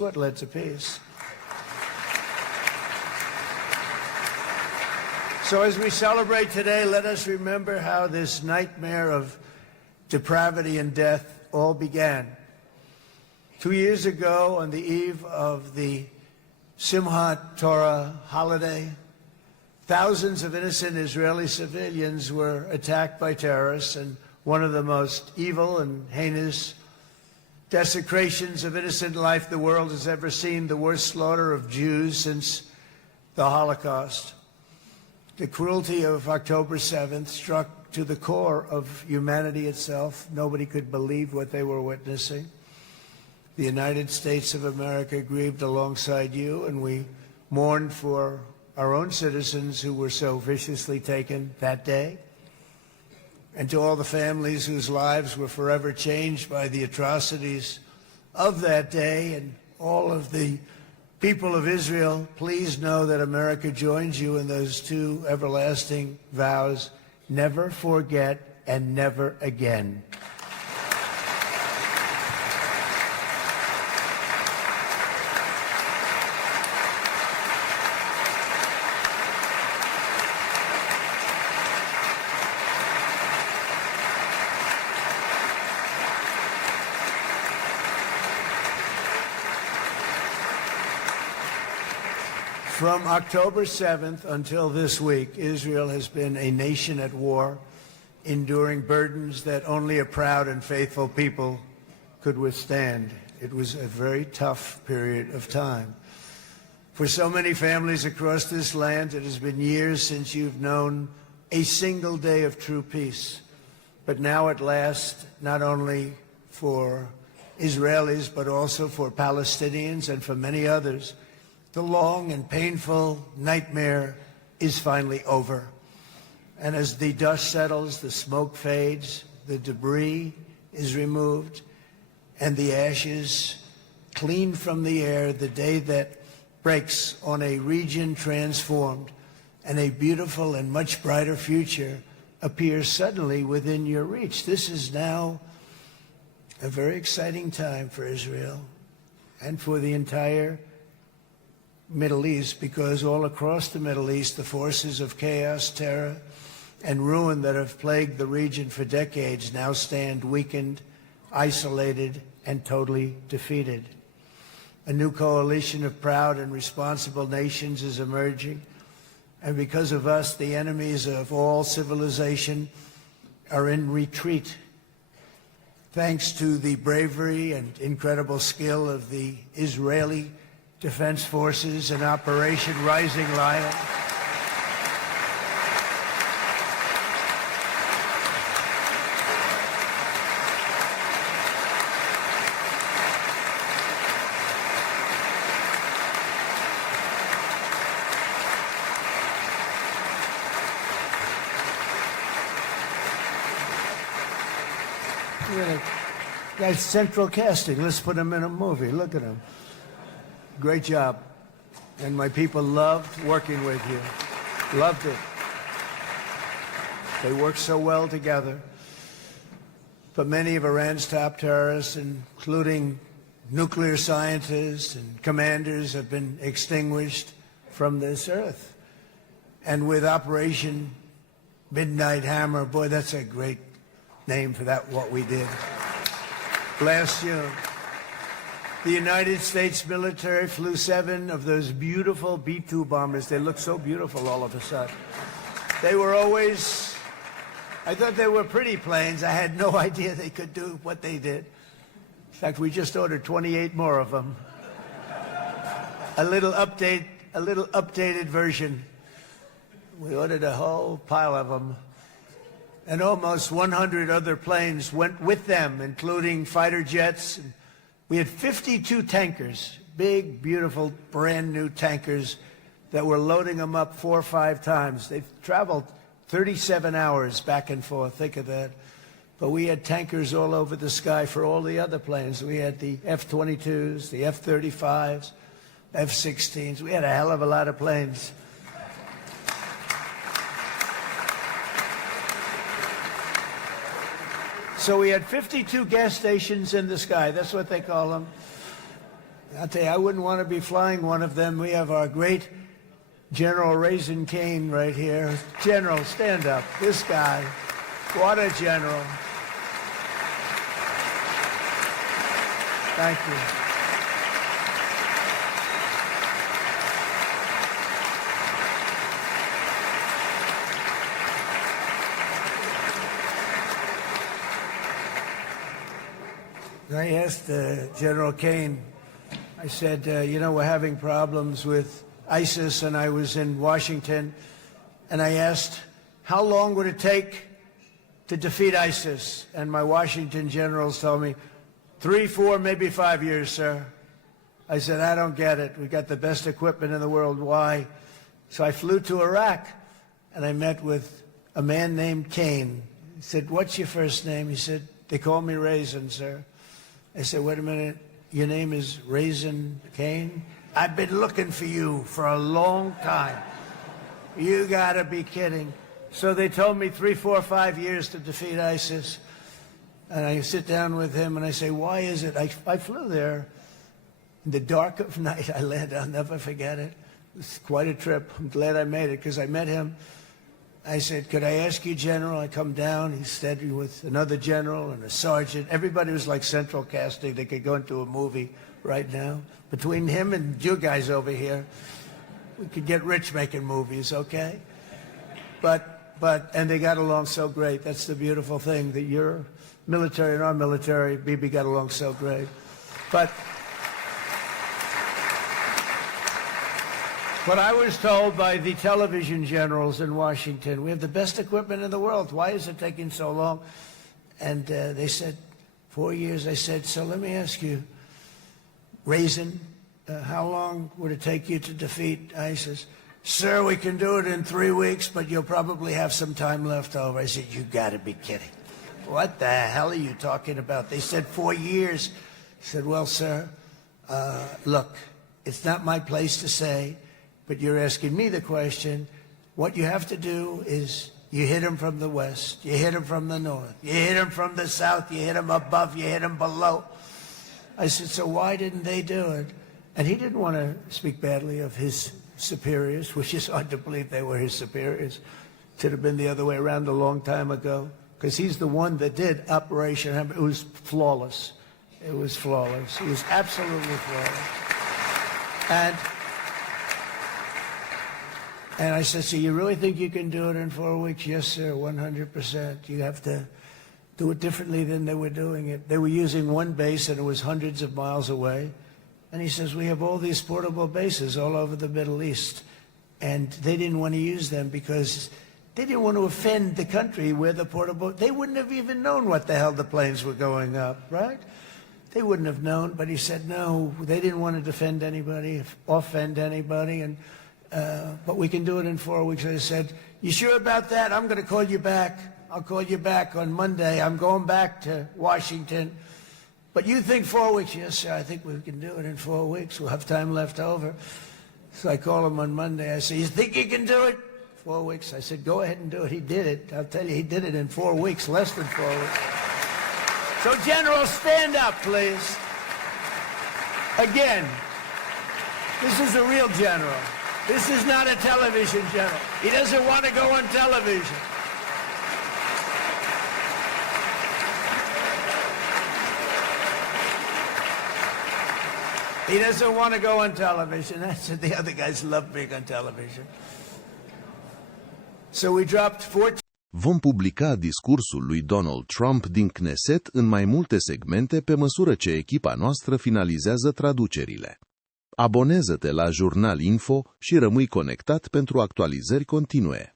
what led to peace. So as we celebrate today, let us remember how this nightmare of depravity and death all began. 2 years ago, on the eve of the Simchat Torah holiday, thousands of innocent Israeli civilians were attacked by terrorists, and one of the most evil and heinous desecrations of innocent life the world has ever seen, the worst slaughter of Jews since the Holocaust. The cruelty of October 7th struck to the core of humanity itself. Nobody could believe what they were witnessing. The United States of America grieved alongside you, and we mourned for our own citizens who were so viciously taken that day. And to all the families whose lives were forever changed by the atrocities of that day, and all of the people of Israel, please know that America joins you in those two everlasting vows: never forget and never again. From October 7th until this week, Israel has been a nation at war, enduring burdens that only a proud and faithful people could withstand. It was a very tough period of time. For so many families across this land, it has been years since you've known a single day of true peace. But now at last, not only for Israelis, but also for Palestinians and for many others, the long and painful nightmare is finally over. And as the dust settles, the smoke fades, the debris is removed, and the ashes cleaned from the air, the day that breaks on a region transformed, and a beautiful and much brighter future appears suddenly within your reach. This is now a very exciting time for Israel and for the entire Middle East, because all across the Middle East, the forces of chaos, terror, and ruin that have plagued the region for decades now stand weakened, isolated, and totally defeated. A new coalition of proud and responsible nations is emerging, and because of us, the enemies of all civilization are in retreat. Thanks to the bravery and incredible skill of the Israeli Defense Forces and Operation Rising Lion, that's central casting. Let's put him in a movie. Look at him. Great job. And my people loved working with you. Loved it. They worked so well together. But many of Iran's top terrorists, including nuclear scientists and commanders, have been extinguished from this earth. And with Operation Midnight Hammer, boy, that's a great name for that, what we did last June. The United States military flew 7 of those beautiful B-2 bombers. They look so beautiful all of a sudden. They were always, I thought they were pretty planes. I had no idea they could do what they did. In fact, we just ordered 28 more of them. A little updated version. We ordered a whole pile of them. And almost 100 other planes went with them, including fighter jets. We had 52 tankers, big, beautiful, brand new tankers that were loading them up 4 or 5 times. They've traveled 37 hours back and forth. Think of that. But we had tankers all over the sky for all the other planes. We had the F-22s, the F-35s, F-16s. We had a hell of a lot of planes. So we had 52 gas stations in the sky. That's what they call them. I'll tell you, I wouldn't want to be flying one of them. We have our great General Raisin Cain right here. General, stand up. This guy, what a general. Thank you. I asked General Cain, I said, you know, we're having problems with ISIS, and I was in Washington, and I asked, how long would it take to defeat ISIS? And my Washington generals told me, 3, 4, maybe 5 years, sir. I said, I don't get it. We got the best equipment in the world. Why? So I flew to Iraq, and I met with a man named Cain. He said, what's your first name? He said, they call me Raisin, sir. I said, wait a minute, your name is Raisin Cain? I've been looking for you for a long time. You gotta be kidding. So they told me 3, 4, 5 years to defeat ISIS. And I sit down with him and I say, why is it? I flew there in the dark of night. I landed, I'll never forget it. It's quite a trip. I'm glad I made it because I met him. I said, could I ask you, General? I come down. He's standing with another general and a sergeant. Everybody was like central casting. They could go into a movie right now. Between him and you guys over here, we could get rich making movies, okay? And they got along so great. That's the beautiful thing, that your military and our military, BB, got along so great. But I was told by the television generals in Washington, we have the best equipment in the world. Why is it taking so long? And they said, 4 years. I said, so let me ask you, Raisin, how long would it take you to defeat ISIS? Sir, we can do it in 3 weeks, but you'll probably have some time left over. I said, you got to be kidding. What the hell are you talking about? They said 4 years. I said, well, sir, look, it's not my place to say, but you're asking me the question. What you have to do is you hit him from the west, you hit him from the north, you hit him from the south, you hit him above, you hit him below. I said, so why didn't they do it? And he didn't want to speak badly of his superiors, which is hard to believe they were his superiors. It should have been the other way around a long time ago, because he's the one that did Operation Hammer. It was flawless. It was flawless. It was absolutely flawless. And I said, so you really think you can do it in 4 weeks? Yes, sir, 100%. You have to do it differently than they were doing it. They were using one base, and it was hundreds of miles away. And he says, we have all these portable bases all over the Middle East. And they didn't want to use them because they didn't want to offend the country where the portable... They wouldn't have even known what the hell the planes were going up, right? They wouldn't have known. But he said, no, they didn't want to defend anybody, offend anybody. And but we can do it in 4 weeks. I said, you sure about that? I'm going to call you back. I'll call you back on Monday. I'm going back to Washington. But you think 4 weeks? Yes, sir, I think we can do it in 4 weeks. We'll have time left over. So I call him on Monday. I say, you think you can do it? 4 weeks. I said, go ahead and do it. He did it. I'll tell you, he did it in 4 weeks, less than 4 weeks. So, General, stand up, please. Again, this is a real general. This is not a television general. He doesn't want to go on television. He doesn't want to go on television. That's what the other guys love being on television. So we dropped 14. Vom publica discursul lui Donald Trump din Knesset în mai multe segmente pe măsură ce echipa noastră finalizează traducerile. Abonează-te la Jurnal Info și rămâi conectat pentru actualizări continue.